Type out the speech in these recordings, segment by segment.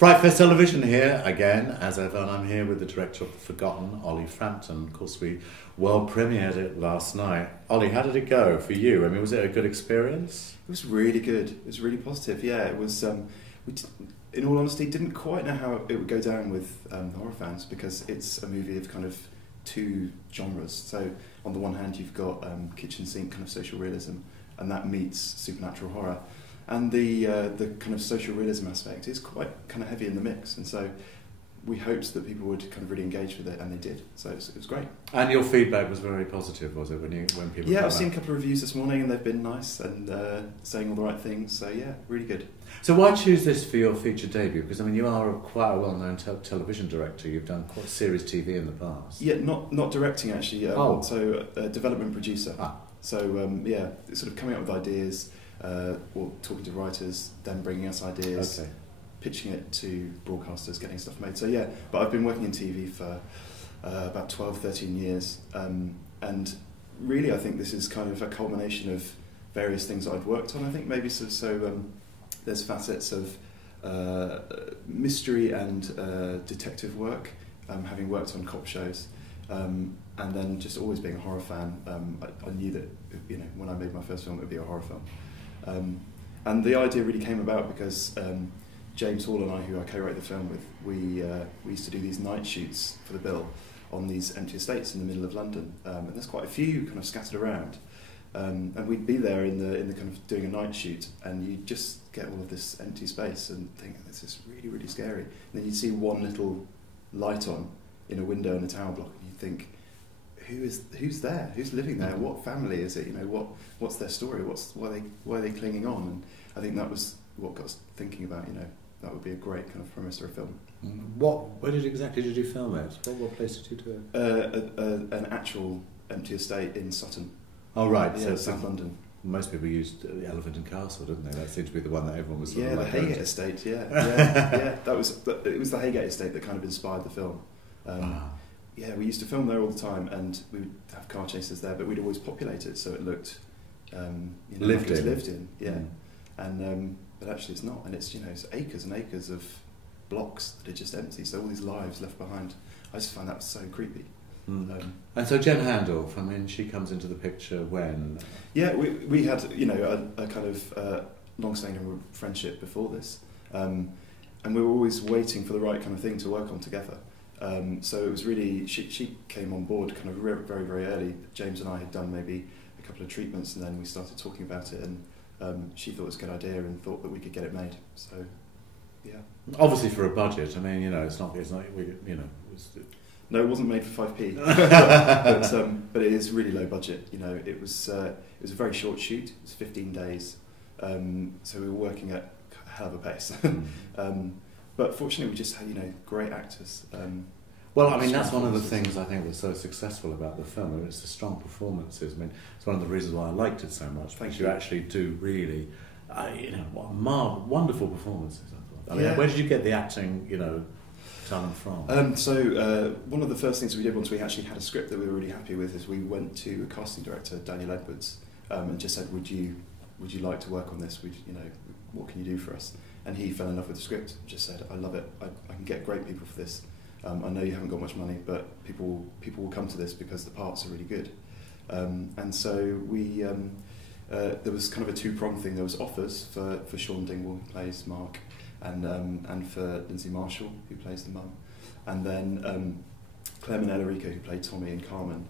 FrightFest Television here again, as ever, and I'm here with the director of The Forgotten, Oliver Frampton. Of course, we world premiered it last night. Ollie, how did it go for you? I mean, was it a good experience? It was really good. It was really positive. Yeah, it was. In all honesty, didn't quite know how it would go down with horror fans, because it's a movie of kind of two genres. So on the one hand, you've got kitchen sink kind of social realism, and that meets supernatural horror. And the kind of social realism aspect is quite kind of heavy in the mix, and so we hoped that people would kind of really engage with it, and they did. So it was great. And your feedback was very positive, was it, when people? Yeah, I've seen a couple of reviews this morning, and they've been nice and saying all the right things. So yeah, really good. So why choose this for your feature debut? Because I mean, you are quite a well-known television director. You've done quite series TV in the past. Yeah, not directing actually. So a development producer. So yeah, sort of coming up with ideas. Or talking to writers, then bringing us ideas, pitching it to broadcasters, getting stuff made. So yeah, but I've been working in TV for about 12, 13 years, and really I think this is kind of a culmination of various things that I've worked on. I think maybe there's facets of mystery and detective work, having worked on cop shows, and then just always being a horror fan. I knew that when I made my first film it would be a horror film. And the idea really came about because James Hall and I, who I co-wrote the film with, we used to do these night shoots for the bill on these empty estates in the middle of London, and there's quite a few kind of scattered around, and we'd be there in the kind of doing a night shoot, and you just get all of this empty space and think, this is really, really scary. And then you'd see one little light on in a window in a tower block, and you think, who's there? Who's living there? What family is it? What's their story? Why are they clinging on? And I think that was what got us thinking about. That would be a great kind of premise for a film. Where exactly did you film it? What place did you do it? An actual empty estate in Sutton. Oh right, yeah, so South London. Most people used the Elephant and Castle, didn't they? That seemed to be the one that everyone was. The Haygate estate. Yeah. It was the Haygate estate that kind of inspired the film. Yeah, we used to film there all the time, and we would have car chases there, but we'd always populate it so it looked lived in. Yeah, and but actually it's not, and it's it's acres and acres of blocks that are just empty. So all these lives left behind. I just find that so creepy. And so Jen Handorf, I mean, she comes into the picture when? Yeah, we had a kind of long-standing friendship before this, and we were always waiting for the right kind of thing to work on together. So it was really, she came on board kind of very, very early. James and I had done maybe a couple of treatments, and then we started talking about it, and she thought it was a good idea and thought that we could get it made. So, yeah. Obviously for a budget, I mean, it's not. No, it wasn't made for 5p, but it is really low budget. It was a very short shoot. It was 15 days, so we were working at a hell of a pace. But fortunately, we just had great actors. Well, I mean, that's one of the things I think that's so successful about the film. I mean, it's the strong performances. I mean, it's one of the reasons why I liked it so much. Because you actually do really, wonderful performances. I mean, where did you get the acting, talent from? So one of the first things we did once we actually had a script that we were really happy with is we went to a casting director, Daniel Edwards, and just said, would you like to work on this? What can you do for us? And he fell in love with the script, just said, I love it, I can get great people for this. I know you haven't got much money, but people will come to this because the parts are really good. And so we, there was kind of a two-pronged thing. There was offers for Sean Dingwall, who plays Mark, and for Lindsay Marshall, who plays the mum. And then Clem and Elarica, who played Tommy and Carmen,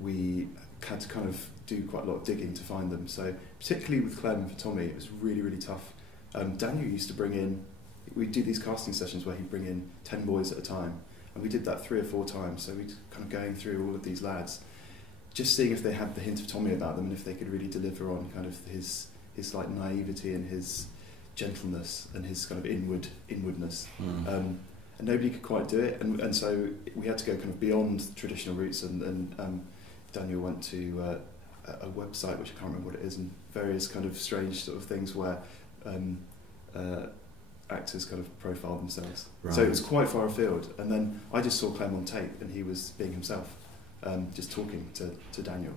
we had to kind of do quite a lot of digging to find them. So particularly with Clem for Tommy, it was really, really tough. Daniel used to bring in, we'd do these casting sessions where he'd bring in 10 boys at a time, and we did that 3 or 4 times, so we'd kind of going through all of these lads, just seeing if they had the hint of Tommy about them and if they could really deliver on kind of his like naivety and his gentleness and his kind of inwardness. And nobody could quite do it, and so we had to go kind of beyond traditional routes, and Daniel went to a website, which I can't remember what it is, and various kind of strange sort of things where actors kind of profile themselves. Right. So it was quite far afield, and then I just saw Clem on tape, and he was being himself, just talking to Daniel,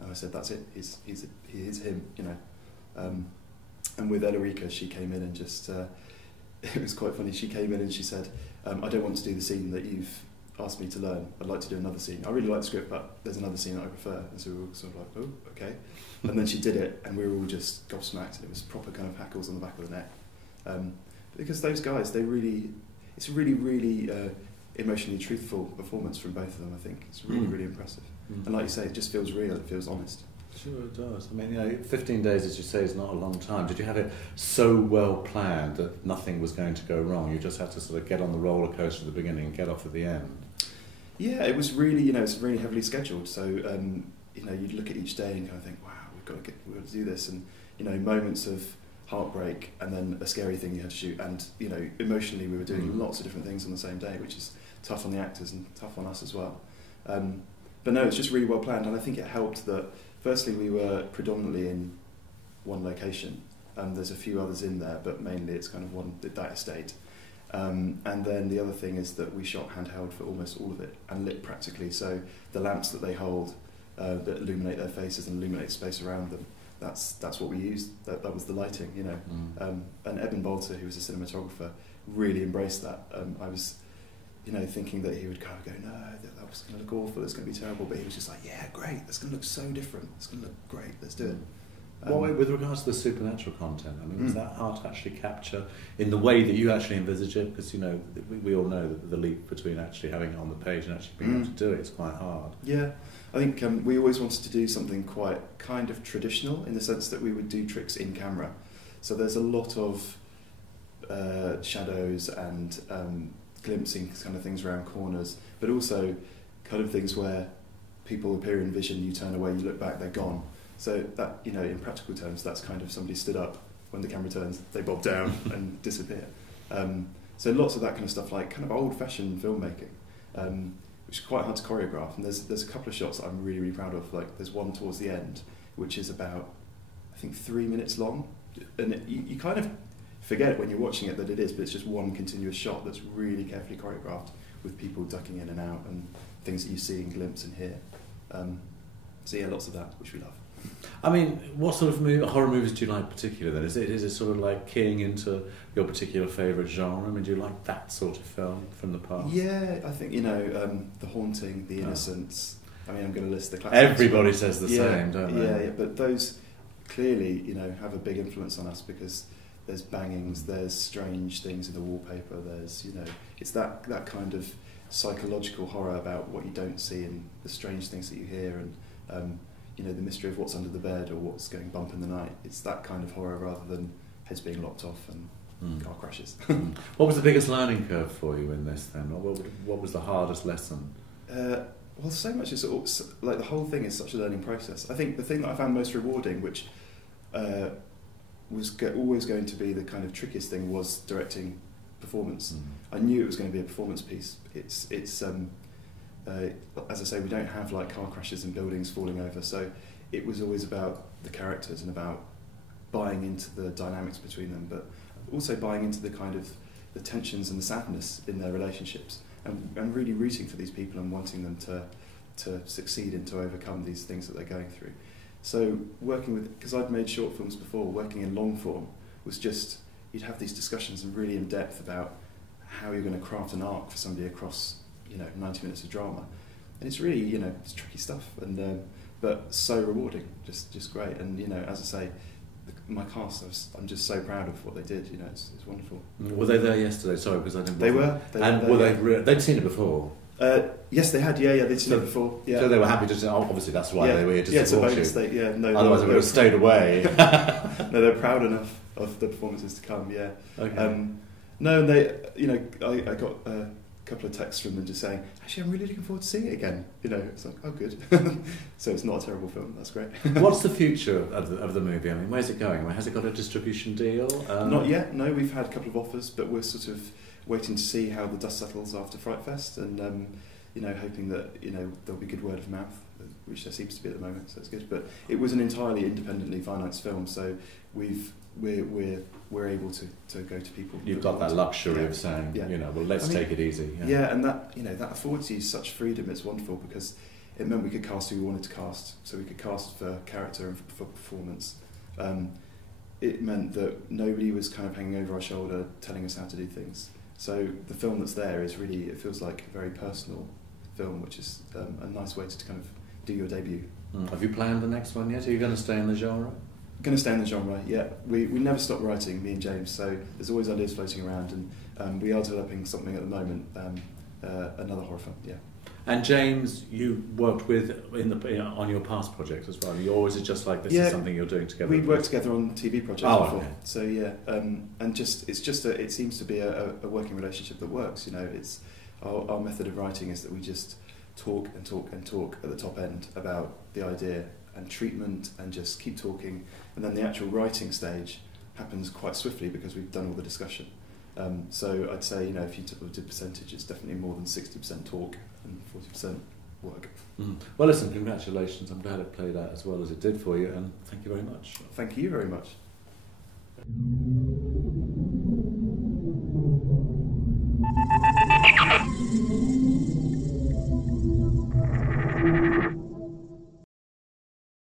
and I said, "That's it. He is him," And with Elarica, she came in and just it was quite funny. She came in and she said, I don't want to do the scene that you've asked me to learn. I'd like to do another scene. I really like the script, but there's another scene that I prefer. And so we were sort of like, oh, okay. And then she did it, and we were all just gobsmacked. And it was proper kind of hackles on the back of the neck. Because those guys, it's a really emotionally truthful performance from both of them, I think. It's really impressive. And like you say, it just feels real, it feels honest. Sure it does. I mean, 15 days, as you say, is not a long time. Did you have it so well planned that nothing was going to go wrong? You just had to sort of get on the roller coaster at the beginning and get off at the end? Yeah, it was really, it's really heavily scheduled. So, you'd look at each day and kind of think, wow, we've got to do this. And, moments of heartbreak and then a scary thing you had to shoot. And, emotionally we were doing lots of different things on the same day, which is tough on the actors and tough on us as well. But no, it's just really well planned. And I think it helped that, firstly, we were predominantly in one location. There's a few others in there, but mainly it's kind of that estate. And then the other thing is that we shot handheld for almost all of it and lit practically. So the lamps that they hold that illuminate their faces and illuminate space around them, that's what we used. That was the lighting, And Eben Bolter, who was a cinematographer, really embraced that. I was, thinking that he would kind of go, no, that was going to look awful, it's going to be terrible. But he was just like, yeah, great, that's going to look so different. It's going to look great, let's do it. With regards to the supernatural content, I mean, was that hard to actually capture in the way that you actually envisage it? Because, we all know that the leap between actually having it on the page and actually being able to do it is quite hard. Yeah, I think we always wanted to do something quite kind of traditional in the sense that we would do tricks in camera. So there's a lot of shadows and glimpsing kind of things around corners, but also kind of things where people appear in vision, you turn away, you look back, they're gone. So that, in practical terms, that's kind of somebody stood up, when the camera turns, they bob down and disappear. So lots of that kind of stuff, like kind of old-fashioned filmmaking, which is quite hard to choreograph. And there's a couple of shots that I'm really, really proud of. Like there's one towards the end, which is about, I think, 3 minutes long. And you kind of forget when you're watching it that it is, but it's just one continuous shot that's really carefully choreographed with people ducking in and out and things that you see and glimpse and hear. So yeah, lots of that, which we love. I mean, what sort of horror movies do you like particularly then? Is it sort of like keying into your particular favourite genre? I mean, do you like that sort of film from the past? Yeah, I think, The Haunting, The Innocents. I mean, I'm going to list the classics. Everybody says the same, don't they? Yeah, but those clearly, have a big influence on us because there's bangings, there's strange things in the wallpaper, there's, it's that kind of psychological horror about what you don't see and the strange things that you hear and, the mystery of what's under the bed or what's going bump in the night. It's that kind of horror rather than heads being locked off and car crashes. What was the biggest learning curve for you in this then? What was the hardest lesson? Well, so much is like the whole thing is such a learning process. I think the thing that I found most rewarding, which was always going to be the kind of trickiest thing, was directing performance. I knew it was going to be a performance piece. It's as I say, we don't have like car crashes and buildings falling over, so it was always about the characters and about buying into the dynamics between them, but also buying into the kind of the tensions and the sadness in their relationships, and really rooting for these people and wanting them to succeed and to overcome these things that they're going through. So working with, because I'd made short films before, working in long form was just, you'd have these discussions and really in depth about how you're going to craft an arc for somebody across 90 minutes of drama, and it's really it's tricky stuff, and but so rewarding, just great. And as I say, my cast, I'm just so proud of what they did. It's wonderful. Were they there yesterday? Sorry, because I didn't. They were. They'd seen it before. Yes, they had. Yeah, they'd seen it before. Yeah. So they were happy to. Obviously, that's why they were here to support you. It's a bonus. No. Otherwise, they would have stayed away. No, they're proud enough of the performances to come. Yeah. Okay. No, they. I got a couple of texts from them just saying, actually, I'm really looking forward to seeing it again. It's like, oh, good. So it's not a terrible film. That's great. What's the future of the movie? I mean, where's it going? Has it got a distribution deal? Not yet. No, we've had a couple of offers, but we're sort of waiting to see how the dust settles after FrightFest, and hoping that there'll be good word of mouth, which there seems to be at the moment. So it's good. But it was an entirely independently financed film, so we're able to go to people. You've got that luxury of saying, well, let's take it easy. Yeah, and that that affords you such freedom. It's wonderful because it meant we could cast who we wanted to cast. So we could cast for character and for performance. it meant that nobody was kind of hanging over our shoulder telling us how to do things. So the film that's there is really, it feels like a very personal film, which is a nice way to kind of do your debut. Have you planned the next one yet? Are you going to stay in the genre? Going to stay in the genre, yeah. We never stop writing, me and James, so there's always ideas floating around, and we are developing something at the moment, another horror film, yeah. And James, you worked with on your past projects as well. Or is it just like this is something you're doing together? We'd worked together on TV projects before, okay. So yeah, and it seems to be a working relationship that works. You know, it's our method of writing is that we just talk and talk and talk at the top end about the idea and treatment, and just keep talking, and then the actual writing stage happens quite swiftly because we've done all the discussion. So I'd say, you know, if you did percentage, it's definitely more than 60% talk and 40% work. Well, listen, congratulations. I'm glad it played out as well as it did for you, and thank you very much. Thank you very much.